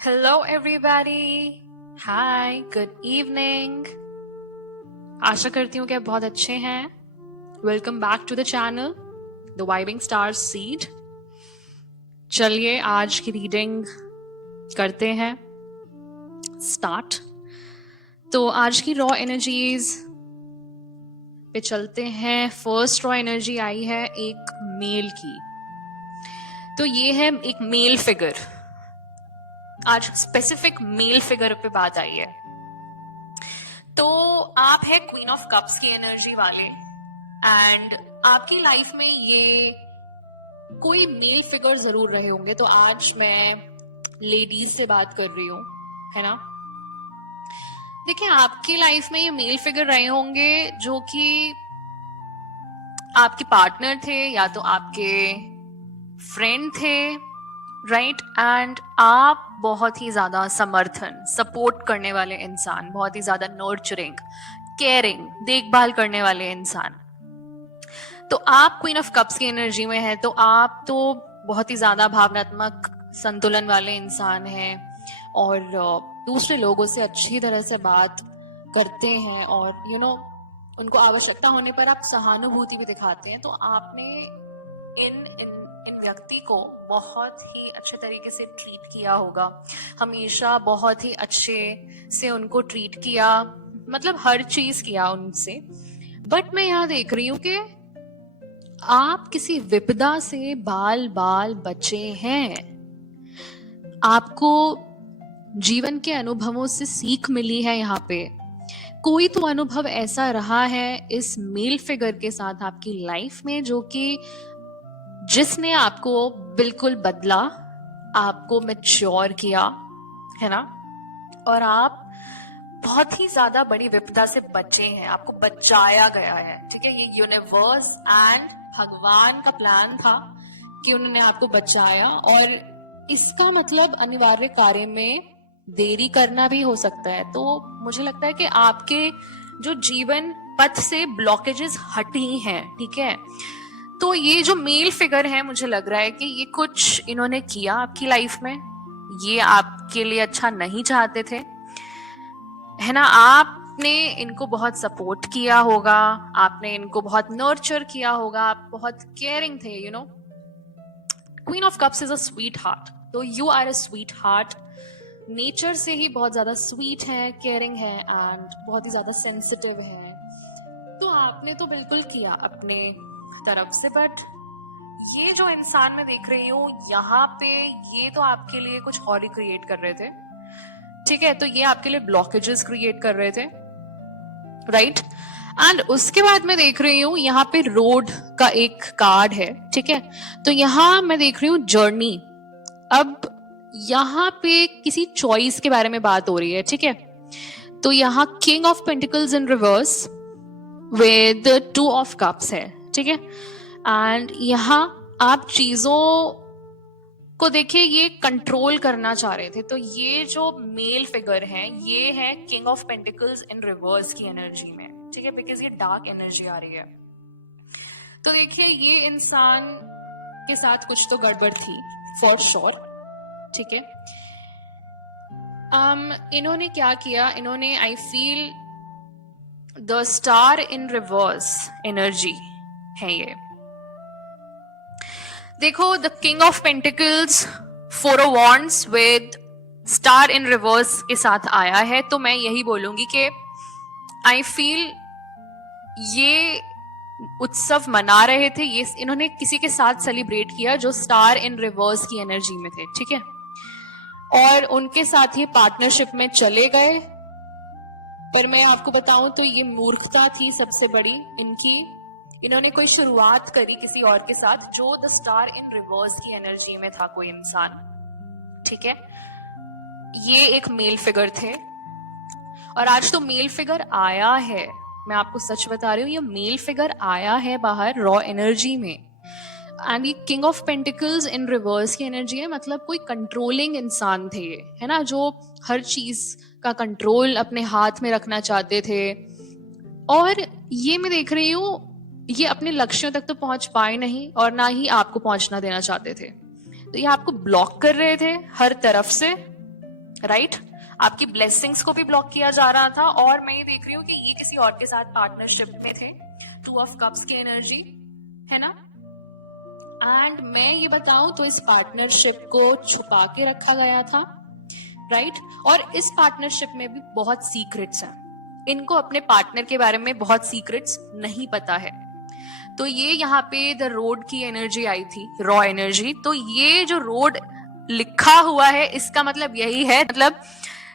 Hello, everybody. Hi, good evening. आशा करती हूँ कि आप बहुत अच्छे हैं. Welcome back to the channel, The Vibing Stars Seed. चलिए आज की रीडिंग करते हैं. स्टार्ट. तो आज की रॉ एनर्जीज पे चलते हैं. फर्स्ट रॉ एनर्जी आई है एक मेल की. तो ये है एक मेल फिगर. आज स्पेसिफिक मेल फिगर पे बात आई है. तो आप है क्वीन ऑफ कप्स की एनर्जी वाले एंड आपकी लाइफ में ये कोई मेल फिगर जरूर रहे होंगे. तो आज मैं लेडीज से बात कर रही हूँ, है ना. देखिए आपकी लाइफ में ये मेल फिगर रहे होंगे जो कि आपके पार्टनर थे या तो आपके फ्रेंड थे, राइट. एंड आप बहुत ही ज्यादा समर्थन सपोर्ट करने वाले इंसान, बहुत ही ज्यादा नर्चरिंग केयरिंग देखभाल करने वाले इंसान. तो आप क्वीन ऑफ कप्स की एनर्जी में है तो आप तो बहुत ही ज्यादा भावनात्मक संतुलन वाले इंसान हैं और दूसरे लोगों से अच्छी तरह से बात करते हैं और उनको आवश्यकता होने पर आप सहानुभूति भी दिखाते हैं. तो आपने इन इन इन व्यक्ति को बहुत ही अच्छे तरीके से ट्रीट किया होगा, हमेशा बहुत ही अच्छे से उनको ट्रीट किया, मतलब हर चीज किया उनसे. बट मैं यहाँ देख रही हूँ कि आप किसी विपदा से बाल बाल बचे हैं. आपको जीवन के अनुभवों से सीख मिली है. यहाँ पे कोई तो अनुभव ऐसा रहा है इस मेल फिगर के साथ आपकी लाइफ में जो कि जिसने आपको बिल्कुल बदला, आपको मैच्योर किया, है ना. और आप बहुत ही ज्यादा बड़ी विपदा से बचे हैं, आपको बचाया गया है. ठीक है, ये यूनिवर्स एंड भगवान का प्लान था कि उन्होंने आपको बचाया. और इसका मतलब अनिवार्य कार्य में देरी करना भी हो सकता है. तो मुझे लगता है कि आपके जो जीवन पथ से ब्लॉकेजेस हटी हैं, ठीक है. तो ये जो मेल फिगर है, मुझे लग रहा है कि ये कुछ इन्होंने किया आपकी लाइफ में, ये आपके लिए अच्छा नहीं चाहते थे, है ना. आपने इनको बहुत सपोर्ट किया होगा, आपने इनको बहुत नर्चर किया होगा, आप बहुत केयरिंग थे, queen of cups is a sweet heart. तो you are a sweet heart. Nature से ही बहुत ज्यादा स्वीट है, केयरिंग है एंड बहुत ही ज्यादा सेंसिटिव है. तो आपने तो बिल्कुल किया अपने तरफ से. बट ये जो इंसान मैं देख रही हूँ यहाँ पे, ये तो आपके लिए कुछ और ही क्रिएट कर रहे थे. ठीक है, तो ये आपके लिए ब्लॉकेजेस क्रिएट कर रहे थे, राइट. एंड उसके बाद मैं देख रही हूँ यहाँ पे रोड का एक कार्ड है. ठीक है, तो यहाँ मैं देख रही हूँ जर्नी. अब यहाँ पे किसी चॉइस के बारे में बात हो रही है. ठीक है, तो यहाँ king of pentacles in reverse with two of cups है. ठीक है, एंड यहाँ आप चीजों को देखिए, ये कंट्रोल करना चाह रहे थे. तो ये जो मेल फिगर है, ये है king of pentacles in reverse की एनर्जी में. ठीक है, बिकॉज ये डार्क एनर्जी आ रही है. तो देखिए ये इंसान के साथ कुछ तो गड़बड़ थी फॉर श्योर. ठीक है, इन्होंने क्या किया, इन्होंने I feel the star in reverse energy है ये. देखो, the king of pentacles, four of wands with star in reverse के साथ आया है. तो मैं यही बोलूंगी कि आई फील ये उत्सव मना रहे थे, ये इन्होंने किसी के साथ सेलिब्रेट किया जो स्टार इन रिवर्स की एनर्जी में थे. ठीक है, और उनके साथ ये पार्टनरशिप में चले गए. पर मैं आपको बताऊं तो ये मूर्खता थी सबसे बड़ी इनकी. इन्होंने कोई शुरुआत करी किसी और के साथ जो द स्टार इन रिवर्स की एनर्जी में था कोई इंसान. ठीक है, ये एक मेल फिगर थे और आज तो मेल फिगर आया है. मैं आपको सच बता रही हूँ, ये मेल फिगर आया है बाहर रॉ एनर्जी में. एंड ये king of pentacles in reverse की एनर्जी है. मतलब कोई कंट्रोलिंग इंसान थे, है ना, जो हर चीज का कंट्रोल अपने हाथ में रखना चाहते थे. और ये मैं देख रही हूँ, ये अपने लक्ष्यों तक तो पहुंच पाए नहीं और ना ही आपको पहुंचना देना चाहते थे. तो ये आपको ब्लॉक कर रहे थे हर तरफ से. राइट आपकी ब्लेसिंग्स को भी ब्लॉक किया जा रहा था, और मैं ये देख रही हूँ कि ये किसी और के साथ पार्टनरशिप में थे। 2 ऑफ कप्स की एनर्जी है ना। एंड मैं ये बताऊं तो इस पार्टनरशिप को छुपा के रखा गया था, राइट और इस पार्टनरशिप में भी बहुत सीक्रेट्स हैं। इनको अपने पार्टनर के बारे में बहुत सीक्रेट्स नहीं पता है। तो ये यहाँ पे द रोड की एनर्जी आई थी, रॉ एनर्जी। तो ये जो रोड लिखा हुआ है इसका मतलब यही है, मतलब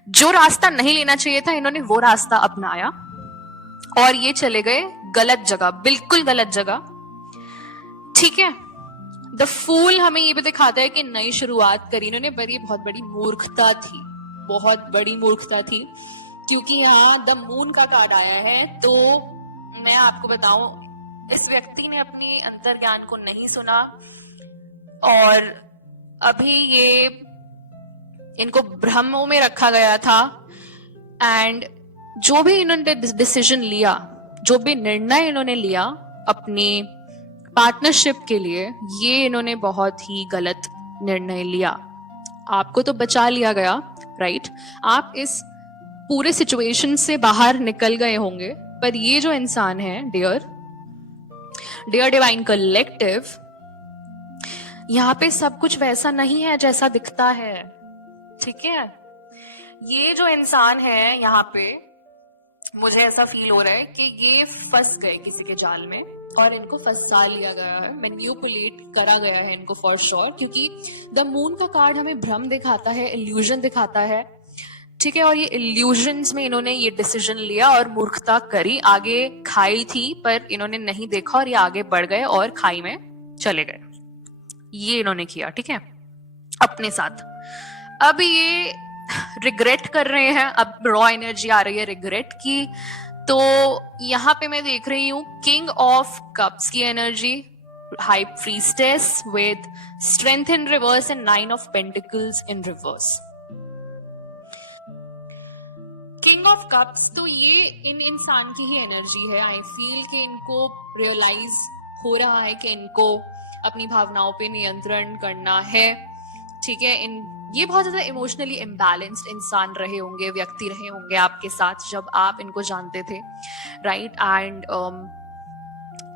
जो रास्ता नहीं लेना चाहिए था इन्होंने वो रास्ता अपनाया और ये चले गए गलत जगह, बिल्कुल गलत जगह। ठीक है, द फूल हमें ये भी दिखाता है कि नई शुरुआत करी इन्होंने, पर ये बहुत बड़ी मूर्खता थी, बहुत बड़ी मूर्खता थी, क्योंकि यहाँ द मून का कार्ड आया है। तो मैं आपको बताऊं, इस व्यक्ति ने अपनी अंतर्ज्ञान को नहीं सुना और अभी ये इनको भ्रमों में रखा गया था। एंड जो भी इन्होंने डिसीजन लिया, जो भी निर्णय इन्होंने लिया अपनी पार्टनरशिप के लिए, ये इन्होंने बहुत ही गलत निर्णय लिया। आपको तो बचा लिया गया, राइट आप इस पूरे सिचुएशन से बाहर निकल गए होंगे, पर ये जो इंसान है, डियर डिवाइन कलेक्टिव, यहाँ पे सब कुछ वैसा नहीं है जैसा दिखता है। ठीक है, ये जो इंसान है यहाँ पे, मुझे ऐसा फील हो रहा है कि ये फंस गए किसी के जाल में और इनको फंसा लिया गया है, मैनिपुलेट करा गया है इनको फॉर श्योर, क्योंकि द मून का कार्ड हमें भ्रम दिखाता है, इल्यूजन दिखाता है। ठीक है, और ये इल्यूजन्स में इन्होंने ये डिसीजन लिया और मूर्खता करी। आगे खाई थी पर इन्होंने नहीं देखा और ये आगे बढ़ गए और खाई में चले गए। ये इन्होंने किया, ठीक है, अपने साथ। अब ये रिग्रेट कर रहे हैं, अब रॉ एनर्जी आ रही है रिग्रेट की। तो यहाँ पे मैं देख रही हूँ किंग ऑफ कप्स की energy, high priestess with strength in reverse and 9 of pentacles in reverse. King of cups, तो ये इन इंसान की ही एनर्जी है। आई फील कि इनको रियलाइज हो रहा है कि इनको अपनी भावनाओं पे नियंत्रण करना है। ठीक है, ये बहुत ज्यादा इमोशनली इम्बैलेंस्ड इंसान रहे होंगे, व्यक्ति रहे होंगे आपके साथ जब आप इनको जानते थे, राइट एंड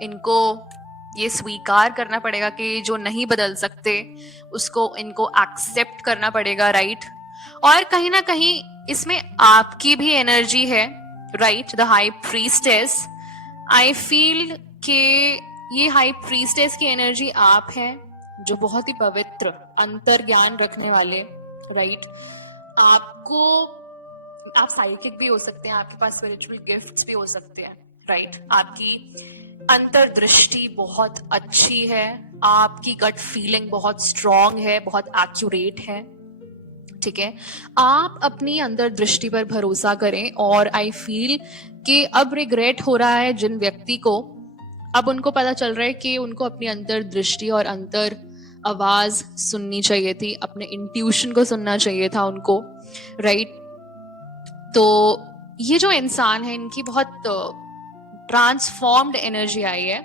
इनको ये स्वीकार करना पड़ेगा कि जो नहीं बदल सकते उसको इनको एक्सेप्ट करना पड़ेगा, राइट और कहीं ना कहीं इसमें आपकी भी एनर्जी है, right the high priestess. I feel कि ये हाई प्रीस्टेस की एनर्जी आप हैं, जो बहुत ही पवित्र अंतर्ज्ञान रखने वाले, राइट आपको, आप साइकिक भी हो सकते हैं, आपके पास स्पिरिचुअल गिफ्ट्स भी हो सकते हैं, राइट आपकी अंतर्दृष्टि बहुत अच्छी है, आपकी गट फीलिंग बहुत स्ट्रांग है, बहुत एक्यूरेट है। ठीक है, आप अपनी अंतर्दृष्टि पर भरोसा करें। और आई फील कि अब रिग्रेट हो रहा है जिन व्यक्ति को, अब उनको पता चल रहा है कि उनको अपनी अंतर्दृष्टि और अंतर आवाज सुननी चाहिए थी, अपने इंट्यूशन को सुनना चाहिए था उनको, राइट तो ये जो इंसान है इनकी बहुत ट्रांसफॉर्म्ड एनर्जी आई है।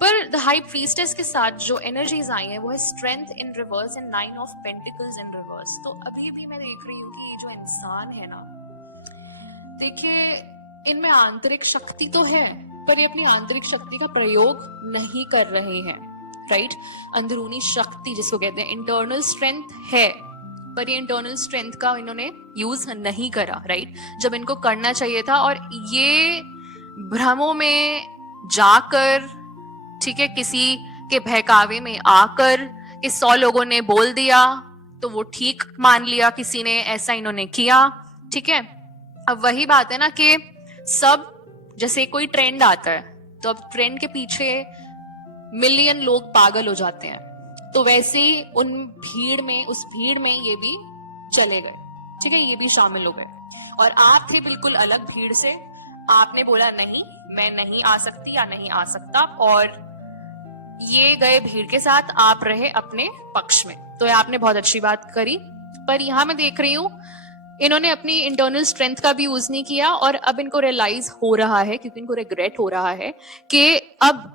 पर द हाई प्रीस्टेस के साथ जो एनर्जीज आई हैं वो है strength in reverse and 9 of pentacles in reverse. तो अभी भी मैं देख रही हूँ कि ये जो इंसान है ना, देखिए इनमें आंतरिक शक्ति तो है पर ये अपनी आंतरिक शक्ति का प्रयोग नहीं कर रहे हैं, राइट अंदरूनी शक्ति जिसको कहते हैं, इंटरनल स्ट्रेंथ है पर ये इंटरनल स्ट्रेंथ का इन्होंने यूज नहीं करा, राइट जब इनको करना चाहिए था। और ये भ्रमों में जाकर, ठीक है किसी के बहकावे में आकर कि 100 लोगों ने बोल दिया तो वो ठीक मान लिया किसी ने, ऐसा इन्होंने किया। ठीक है, अब वही बात है ना कि सब, जैसे कोई ट्रेंड आता है तो अब ट्रेंड के पीछे मिलियन लोग पागल हो जाते हैं, तो वैसे ही उन भीड़ में, उस भीड़ में ये भी चले गए, ठीक है ये भी शामिल हो गए। और आप थे बिल्कुल अलग भीड़ से, आपने बोला नहीं मैं नहीं आ सकती या नहीं आ सकता, और ये गए भीड़ के साथ, आप रहे अपने पक्ष में। तो आपने बहुत अच्छी बात करी। पर यहां मैं देख रही हूं इन्होंने अपनी इंटरनल स्ट्रेंथ का भी यूज नहीं किया और अब इनको रियलाइज हो रहा है, क्योंकि इनको रिग्रेट हो रहा है कि अब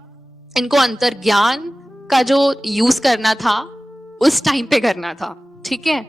इनको अंतर्ज्ञान का जो यूज करना था उस टाइम पे करना था। ठीक है,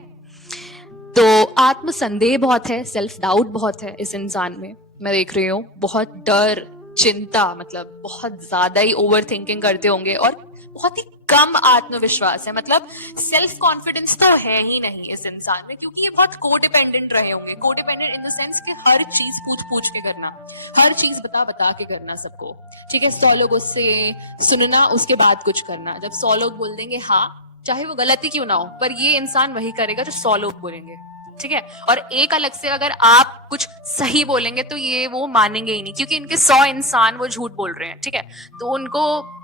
तो आत्म संदेह बहुत है, सेल्फ डाउट बहुत है इस इंसान में, मैं देख रही हूँ। बहुत डर, चिंता, मतलब बहुत ज्यादा ही ओवर थिंकिंग करते होंगे और बहुत ही कम आत्मविश्वास है। मतलब सेल्फ कॉन्फिडेंस तो है ही नहीं इस इंसान में, क्योंकि ये बहुत कोडिपेंडेंट रहे होंगे। कोडिपेंडेंट इन द सेंस कि हर चीज पूछ पूछ के करना, हर चीज बता बता के करना सबको, ठीक है। 100 लोगों से सुनना, उसके बाद कुछ करना। जब 100 लोग बोल देंगे हाँ, चाहे वो गलती क्यों ना हो, पर ये इंसान वही करेगा जो 100 लोग बोलेंगे, ठीक है। और एक अलग से अगर आप कुछ सही बोलेंगे तो ये वो मानेंगे ही नहीं, क्योंकि इनके 100 इंसान वो झूठ बोल रहे हैं, ठीक है। तो उनको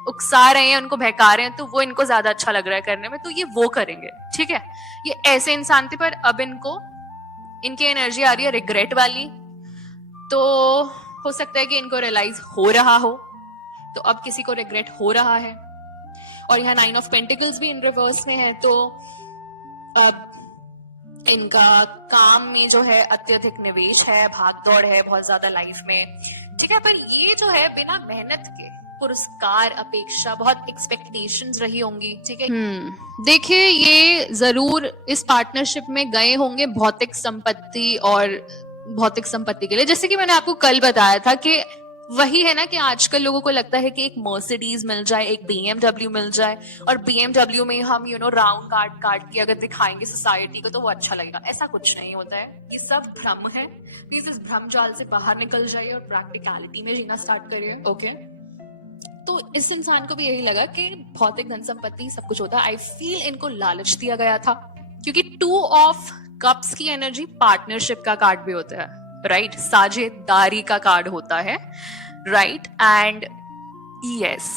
उकसा रहे हैं, उनको बहका रहे हैं, तो वो इनको ज्यादा अच्छा लग रहा है करने में, तो ये वो करेंगे, ठीक है। ये ऐसे इंसान थे, पर अब इनको, इनकी एनर्जी आ रही है रिग्रेट वाली। तो हो सकता है कि इनको रियलाइज हो रहा हो, तो अब किसी को रिग्रेट हो रहा है। और यहाँ 9 ऑफ पेंटिकल्स भी इन रिवर्स में है, तो अब इनका काम में जो है अत्यधिक निवेश है, भाग दौड़ है बहुत ज्यादा लाइफ में, ठीक है। पर ये जो है बिना मेहनत के पुरस्कार अपेक्षा बहुत एक्सपेक्टेशंस रही होंगी, ठीक है। देखिए, ये जरूर इस पार्टनरशिप में गए होंगे भौतिक संपत्ति और भौतिक संपत्ति के लिए। जैसे कि मैंने आपको कल बताया था कि वही है ना कि आजकल लोगों को लगता है कि एक मर्सिडीज मिल जाए, एक बीएमडब्ल्यू मिल जाए, और बीएमडब्ल्यू में हम राउंड काट काट के अगर दिखाएंगे सोसाइटी को तो वो अच्छा लगेगा। ऐसा कुछ नहीं होता है, ये सब भ्रम है। प्लीज इस भ्रम जाल से बाहर निकल जाइए और प्रैक्टिकलिटी में जीना स्टार्ट करिए, ओके। तो इस इंसान को भी यही लगा कि भौतिक धन संपत्ति सब कुछ होता है। आई फील इनको लालच दिया गया था, क्योंकि 2 ऑफ कप्स की एनर्जी पार्टनरशिप का कार्ड भी होता है, राइट। साझेदारी का कार्ड होता है, right. And yes,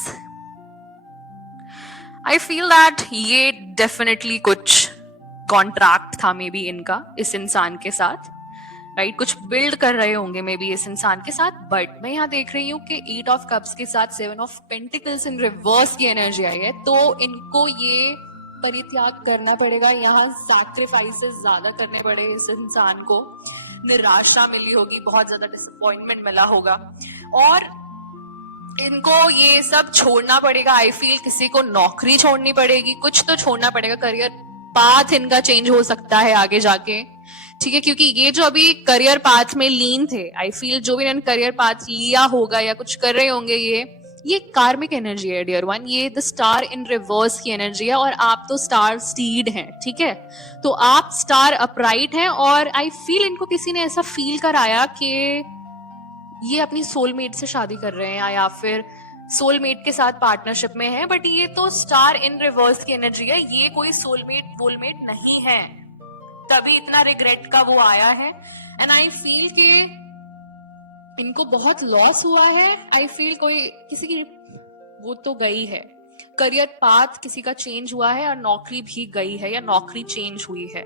I feel that ये डेफिनेटली कुछ कॉन्ट्रैक्ट था मे बी इनका इस इंसान के साथ, राइट। कुछ बिल्ड कर रहे होंगे मे बी इस इंसान के साथ। बट मैं यहाँ देख रही हूँ कि 8 ऑफ कप्स के साथ 7 ऑफ पेंटिकल्स इन रिवर्स की एनर्जी आई है, तो इनको ये परित्याग करना पड़ेगा। यहाँ सैक्रिफाइसेस ज्यादा करने पड़े इस इंसान को, निराशा मिली होगी, बहुत ज्यादा डिसअपॉइंटमेंट मिला होगा, और इनको ये सब छोड़ना पड़ेगा। आई फील किसी को नौकरी छोड़नी पड़ेगी, कुछ तो छोड़ना पड़ेगा। करियर पाथ इनका चेंज हो सकता है आगे जाके, ठीक है। क्योंकि ये जो अभी करियर पाथ में लीन थे, आई फील जो भी इन्होंने करियर पाथ लिया होगा या कुछ कर रहे होंगे, ये कार्मिक एनर्जी है डियर वन। ये द स्टार इन रिवर्स की एनर्जी है, और आप तो स्टार सीड हैं, ठीक है। तो आप स्टार अपराइट हैं, और आई फील इनको किसी ने ऐसा फील कराया कि ये अपनी सोलमेट से शादी कर रहे हैं, या फिर सोलमेट के साथ पार्टनरशिप में है। बट ये तो स्टार इन रिवर्स की एनर्जी है, ये कोई सोलमेट वोलमेट नहीं है, तभी इतना रिग्रेट का वो आया है। एंड आई फील कि इनको बहुत लॉस हुआ है। आई फील कोई किसी की वो तो गई है, करियर पाथ किसी का चेंज हुआ है, और नौकरी भी गई है या नौकरी चेंज हुई है,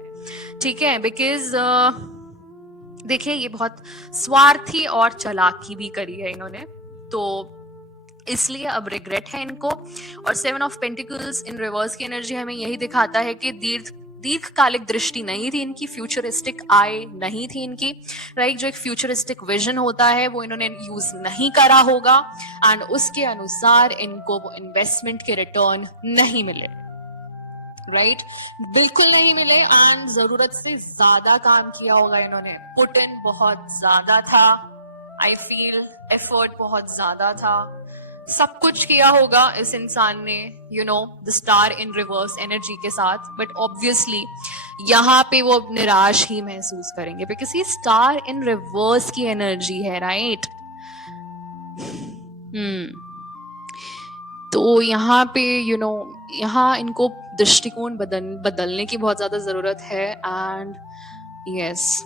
ठीक है। बिकॉज देखिए, ये बहुत स्वार्थी और चालाकी भी करी है इन्होंने, तो इसलिए अब रिग्रेट है इनको। और 7 ऑफ पेंटिकल्स इन रिवर्स की एनर्जी हमें यही दिखाता है कि दीर्घकालिक दृष्टि नहीं थी इनकी, फ्यूचरिस्टिक आय नहीं थी इनकी, राइट। जो एक फ्यूचरिस्टिक विजन होता है वो इन्होंने यूज नहीं करा होगा, एंड उसके अनुसार इनको वो इन्वेस्टमेंट के रिटर्न नहीं मिले, राइट, बिल्कुल नहीं मिले। एंड जरूरत से ज्यादा काम किया होगा इन्होंने, पुट इन बहुत ज्यादा था, आई फील एफर्ट बहुत ज्यादा था, सब कुछ किया होगा इस इंसान ने, the star in reverse energy के साथ। बट ऑब्वियसली यहाँ पे वो निराश ही महसूस करेंगे, बिकॉज ये स्टार इन रिवर्स की एनर्जी है, राइट। तो यहाँ पे यहाँ इनको दृष्टिकोण बदलने की बहुत ज्यादा जरूरत है। एंड यस,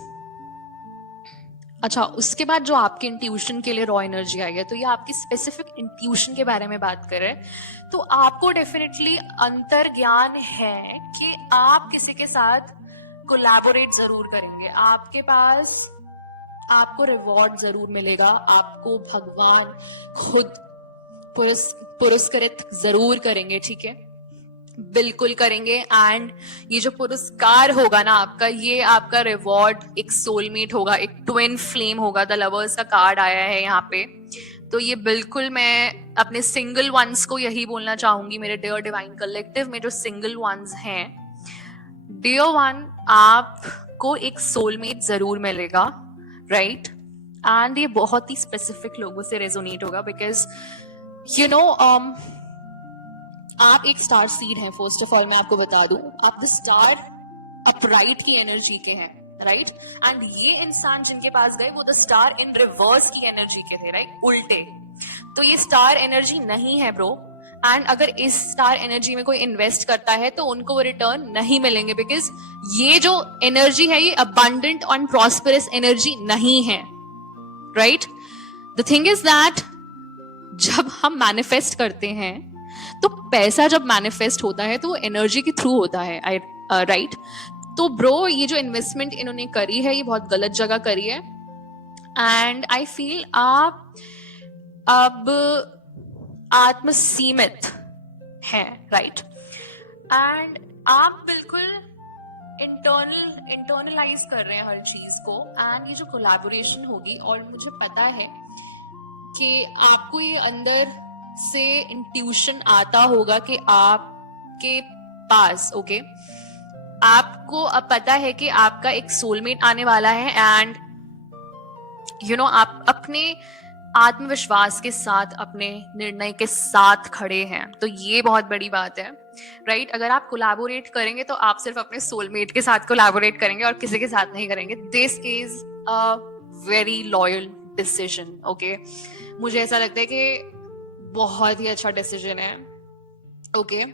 अच्छा, उसके बाद जो आपके इंट्यूशन के लिए रॉ एनर्जी आई है, तो ये आपकी स्पेसिफिक इंट्यूशन के बारे में बात कर रहे हैं। तो आपको डेफिनेटली अंतर ज्ञान है कि आप किसी के साथ कोलैबोरेट जरूर करेंगे, आपके पास आपको रिवॉर्ड जरूर मिलेगा, आपको भगवान खुद पुरस्कृत जरूर करेंगे, ठीक है, बिल्कुल करेंगे। एंड ये जो पुरस्कार होगा ना आपका, ये आपका रिवॉर्ड एक सोलमेट होगा, एक ट्विन फ्लेम होगा। द लवर्स का कार्ड आया है यहाँ पे, तो ये बिल्कुल मैं अपने सिंगल वंस को यही बोलना चाहूंगी, मेरे डियर डिवाइन कलेक्टिव में जो सिंगल वंस हैं, डियर वन, आप आपको एक सोलमेट जरूर मिलेगा, राइट? एंड ये बहुत ही स्पेसिफिक लोगों से रेजोनेट होगा बिकॉज यू नो आप एक स्टार सीड हैं। फर्स्ट ऑफ ऑल मैं आपको बता दूं, आप द स्टार अपराइट की एनर्जी के हैं, राइट? एंड ये इंसान जिनके पास गए वो द स्टार इन रिवर्स की एनर्जी के थे, राइट? उल्टे। तो ये स्टार एनर्जी नहीं है ब्रो। एंड अगर इस स्टार एनर्जी में कोई इन्वेस्ट करता है तो उनको वो रिटर्न नहीं मिलेंगे बिकॉज ये जो एनर्जी है ये अबंडेंट एंड प्रॉस्पेरस एनर्जी नहीं है, right? The thing is that जब हम मैनिफेस्ट करते हैं तो पैसा जब मैनिफेस्ट होता है तो वो एनर्जी के थ्रू होता है, राइट? तो ब्रो ये जो इन्वेस्टमेंट इन्होंने करी है ये बहुत गलत जगह करी है। एंड आई फील आप अब आत्मसीमित हैं, राइट? एंड आप बिल्कुल इंटरनलाइज कर रहे हैं हर चीज को। एंड ये जो कोलैबोरेशन होगी, और मुझे पता है कि आपको ये अंदर से इंट्यूशन आता होगा कि आपके पास आपको अब पता है कि आपका एक सोलमेट आने वाला है। एंड यू नो आप अपने आत्मविश्वास के साथ अपने निर्णय के साथ खड़े हैं, तो ये बहुत बड़ी बात है, राइट? अगर आप कोलैबोरेट करेंगे तो आप सिर्फ अपने सोलमेट के साथ कोलैबोरेट करेंगे और किसी के साथ नहीं करेंगे। This is a very loyal decision, okay? मुझे ऐसा लगता है कि बहुत ही अच्छा डिसीजन है, ओके?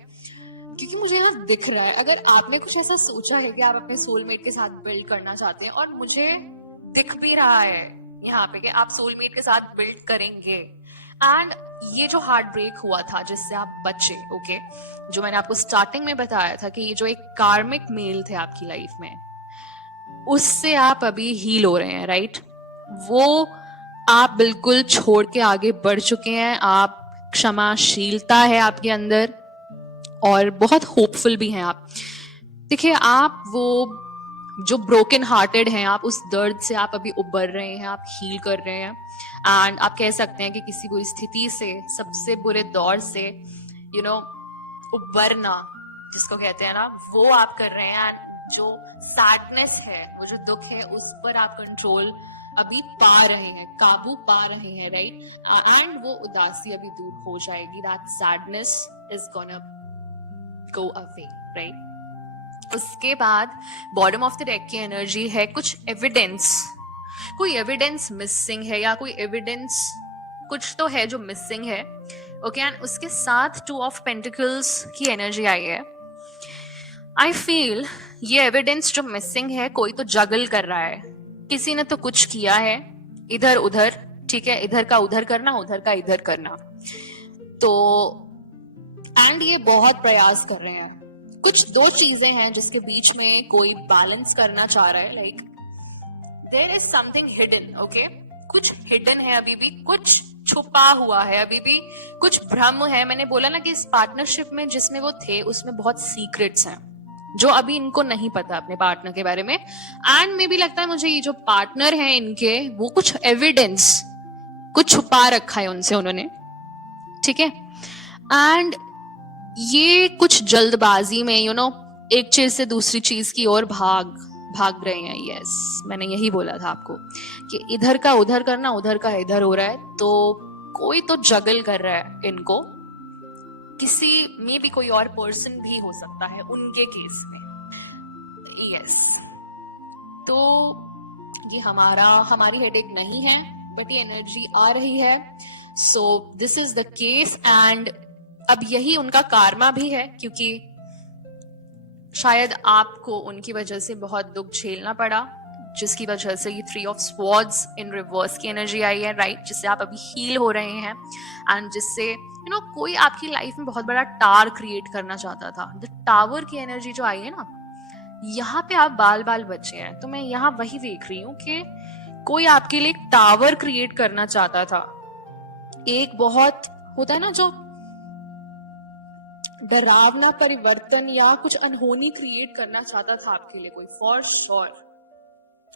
क्योंकि मुझे यहाँ दिख रहा है, अगर आपने कुछ ऐसा सोचा है कि आप अपने सोलमेट के साथ बिल्ड करना चाहते हैं, और मुझे दिख भी रहा है यहाँ पे कि आप सोलमेट के साथ बिल्ड करेंगे। एंड ये जो हार्ट ब्रेक हुआ था जिससे आप बचे, ओके, जो मैंने आपको स्टार्टिंग में बताया था कि ये जो एक कार्मिक मेल थे आपकी लाइफ में, उससे आप अभी हील हो रहे हैं, राइट? वो आप बिल्कुल छोड़ के आगे बढ़ चुके हैं। आप क्षमाशीलता है आपके अंदर और बहुत होपफुल भी हैं आप। देखिए, आप वो जो ब्रोकन हार्टेड हैं, आप उस दर्द से आप अभी उबर रहे हैं, आप हील कर रहे हैं। एंड आप कह सकते हैं कि किसी कोई स्थिति से, सबसे बुरे दौर से यू नो उबरना जिसको कहते हैं ना, वो आप कर रहे हैं। एंड जो सैडनेस है, वो जो दुख है, उस पर आप कंट्रोल अभी पा रहे हैं, काबू पा रहे हैं, राइट? एंड वो उदासी अभी दूर हो जाएगी। That sadness is gonna go away, right? उसके बाद बॉटम ऑफ द डेक की एनर्जी है कुछ एविडेंस। कोई एविडेंस मिसिंग है, या कोई एविडेंस कुछ तो है जो मिसिंग है, ओके? एंड उसके साथ 2 ऑफ पेंटिकल्स की एनर्जी आई है। आई फील ये एविडेंस जो मिसिंग है, कोई तो जगल कर रहा है, किसी ने तो कुछ किया है इधर उधर, ठीक है? इधर का उधर करना, उधर का इधर करना। तो एंड ये बहुत प्रयास कर रहे हैं। कुछ 2 चीजें हैं जिसके बीच में कोई बैलेंस करना चाह रहा है, like there is something hidden, okay? कुछ हिडन है अभी भी, कुछ छुपा हुआ है अभी भी, कुछ भ्रम है। मैंने बोला ना कि इस पार्टनरशिप में जिसमें वो थे उसमें बहुत सीक्रेट्स हैं जो अभी इनको नहीं पता अपने पार्टनर के बारे में। एंड मे भी लगता है मुझे ये जो पार्टनर है इनके, वो कुछ एविडेंस कुछ छुपा रखा है उनसे उन्होंने, ठीक है? एंड ये कुछ जल्दबाजी में एक चीज से दूसरी चीज की ओर भाग रहे हैं। यस, मैंने यही बोला था आपको कि इधर का उधर करना, उधर का इधर हो रहा है। तो कोई तो जगल कर रहा है इनको, किसी में भी कोई और पर्सन भी हो सकता है उनके केस में। यस, तो ये हमारी हेडेक नहीं है, बट ये एनर्जी आ रही है। So this is the case. And अब यही उनका कार्मा भी है, क्योंकि शायद आपको उनकी वजह से बहुत दुख झेलना पड़ा, जिसकी वजह से ये 3 ऑफ स्वॉर्ड्स इन रिवर्स की एनर्जी आई है, राइट? जिससे आप अभी हील हो रहे हैं। एंड जिससे कोई आपकी लाइफ में बहुत बड़ा टावर क्रिएट करना चाहता था। द टावर की एनर्जी जो आई है ना, यहाँ पे आप बाल बचे हैं। तो मैं यहाँ वही देख रही हूँ कि कोई आपके लिए एक टावर क्रिएट करना चाहता था। एक बहुत होता है ना जो डरावना परिवर्तन या कुछ अनहोनी क्रिएट करना चाहता था आपके लिए कोई, फॉर श्योर।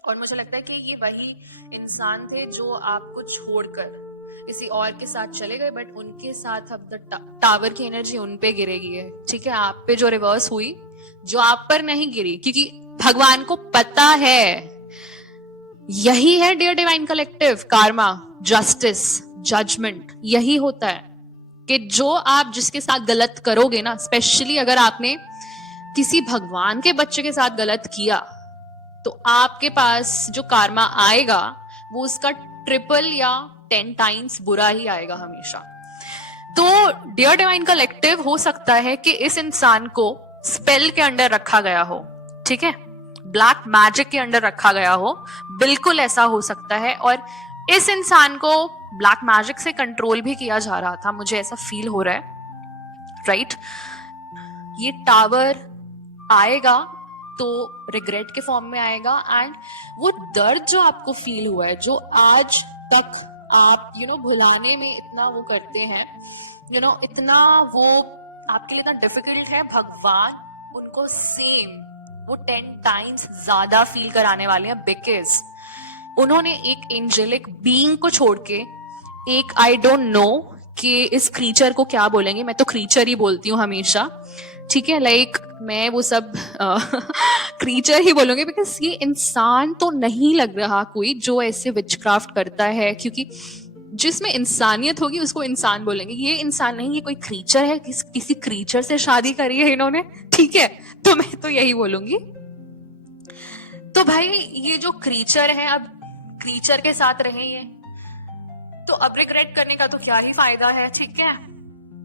और मुझे लगता है कि ये वही इंसान थे जो आपको छोड़कर किसी और के साथ चले गए, बट उनके साथ अब द टावर की एनर्जी उन पे गिरेगी है, ठीक है? आप पे जो रिवर्स हुई, जो आप पर नहीं गिरी, क्योंकि भगवान को पता है। यही है dear divine collective, karma, justice, judgement, यही होता है कि जो आप जिसके साथ गलत करोगे ना, स्पेशली अगर आपने किसी भगवान के बच्चे के साथ गलत किया, तो आपके पास जो कार्मा आएगा वो उसका ट्रिपल या 10 टाइम्स बुरा ही आएगा हमेशा। तो डियर डिवाइन कलेक्टिव, हो सकता है कि इस इंसान को स्पेल के अंडर रखा गया हो, ठीक है, ब्लैक मैजिक के अंडर रखा गया हो, बिल्कुल ऐसा हो सकता है। और इस इंसान को ब्लैक मैजिक से कंट्रोल भी किया जा रहा था, मुझे ऐसा फील हो रहा है, राइट? ये टावर आएगा तो रिग्रेट के फॉर्म में आएगा, एंड वो दर्द जो आपको फील हुआ है, जो आज तक आप भुलाने में इतना वो करते हैं, इतना वो आपके लिए इतना डिफिकल्ट है, भगवान उनको सेम वो 10 टाइम्स ज्यादा फील कराने वाले हैं, बिकॉज उन्होंने एक एंजेलिक बीइंग को छोड़ के एक, आई डोंट नो कि इस क्रीचर को क्या बोलेंगे, मैं तो क्रीचर ही बोलती हूँ हमेशा, ठीक है, लाइक मैं वो सब क्रीचर ही बोलूंगी, बिकॉज ये इंसान तो नहीं लग रहा कोई जो ऐसे विचक्राफ्ट करता है, क्योंकि जिसमें इंसानियत होगी उसको इंसान बोलेंगे। ये इंसान नहीं, ये कोई क्रीचर है, किसी क्रीचर से शादी करी है इन्होंने, ठीक है, तो मैं तो यही बोलूंगी। तो भाई ये जो क्रीचर है, अब क्रीचर के साथ रहे ये, तो अब रिग्रेट करने का तो क्या ही फायदा है, ठीक है।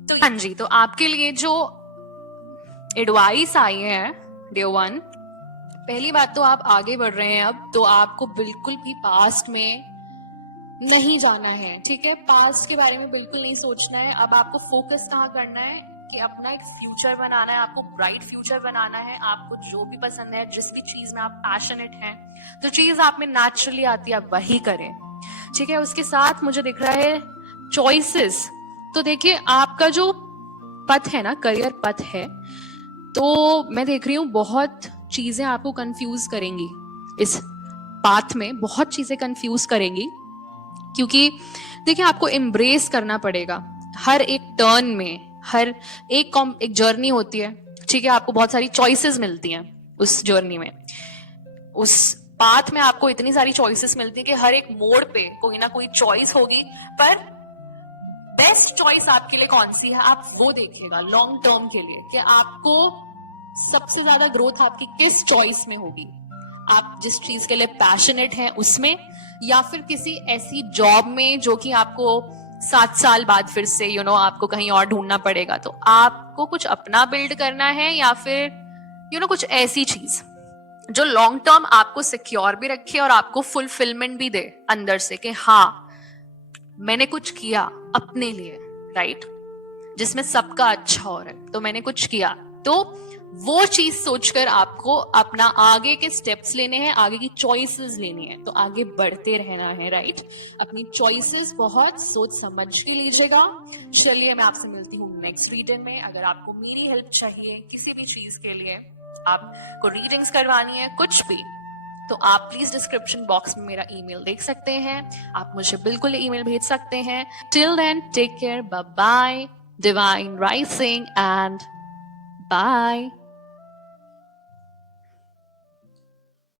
तो हाँ जी, तो आपके लिए जो एडवाइस आई है डे 1, पहली बात तो आप आगे बढ़ रहे हैं, अब तो आपको बिल्कुल भी पास्ट में नहीं जाना है, ठीक है, पास्ट के बारे में बिल्कुल नहीं सोचना है। अब आपको फोकस कहाँ करना है कि अपना एक फ्यूचर बनाना है, आपको ब्राइट फ्यूचर बनाना है। आपको जो भी पसंद है, जिस भी चीज में आप पैशनेट हैं, तो चीज आप में नेचुरली आती है, आप वही करें, ठीक है। उसके साथ मुझे दिख रहा है चॉइसेस, तो देखिए आपका जो पथ है ना, करियर पथ है, तो मैं देख रही हूँ बहुत चीजें आपको कंफ्यूज करेंगी, इस पाथ में बहुत चीजें कंफ्यूज करेंगी, क्योंकि देखिए आपको एम्ब्रेस करना पड़ेगा हर एक टर्न में, हर एक जर्नी होती है, ठीक है, आपको बहुत सारी चॉइसेस मिलती हैं उस जर्नी में, उस पाथ में आपको इतनी सारी चॉइसेस मिलती है कि हर एक मोड़ पे कोई ना कोई चॉइस होगी, पर बेस्ट चॉइस आपके लिए कौन सी है, आप वो देखिएगा लॉन्ग टर्म के लिए, कि आपको सबसे ज्यादा ग्रोथ आपकी किस चॉइस में होगी, आप जिस चीज के लिए पैशनेट हैं उसमें, या फिर किसी ऐसी जॉब में जो कि आपको 7 साल बाद फिर से आपको कहीं और ढूंढना पड़ेगा। तो आपको कुछ अपना बिल्ड करना है, या फिर कुछ ऐसी चीज जो लॉन्ग टर्म आपको सिक्योर भी रखे और आपको फुलफिलमेंट भी दे अंदर से, कि हाँ मैंने कुछ किया अपने लिए, राइट, जिसमें सबका अच्छा हो रहा है, तो मैंने कुछ किया। तो वो चीज सोचकर आपको अपना आगे के स्टेप्स लेने हैं, आगे की चॉइसेस लेनी है, तो आगे बढ़ते रहना है, राइट। अपनी चॉइसेस बहुत सोच समझ के लीजिएगा। चलिए मैं आपसे मिलती हूँ नेक्स्ट रीडिंग में। अगर आपको मेरी हेल्प चाहिए किसी भी चीज के लिए, आपको रीडिंग्स करवानी है, कुछ भी, तो आप प्लीज डिस्क्रिप्शन बॉक्स में मेरा ईमेल देख सकते हैं, आप मुझे बिल्कुल ईमेल भेज सकते हैं। Till then take care, bye bye, divine rising and bye.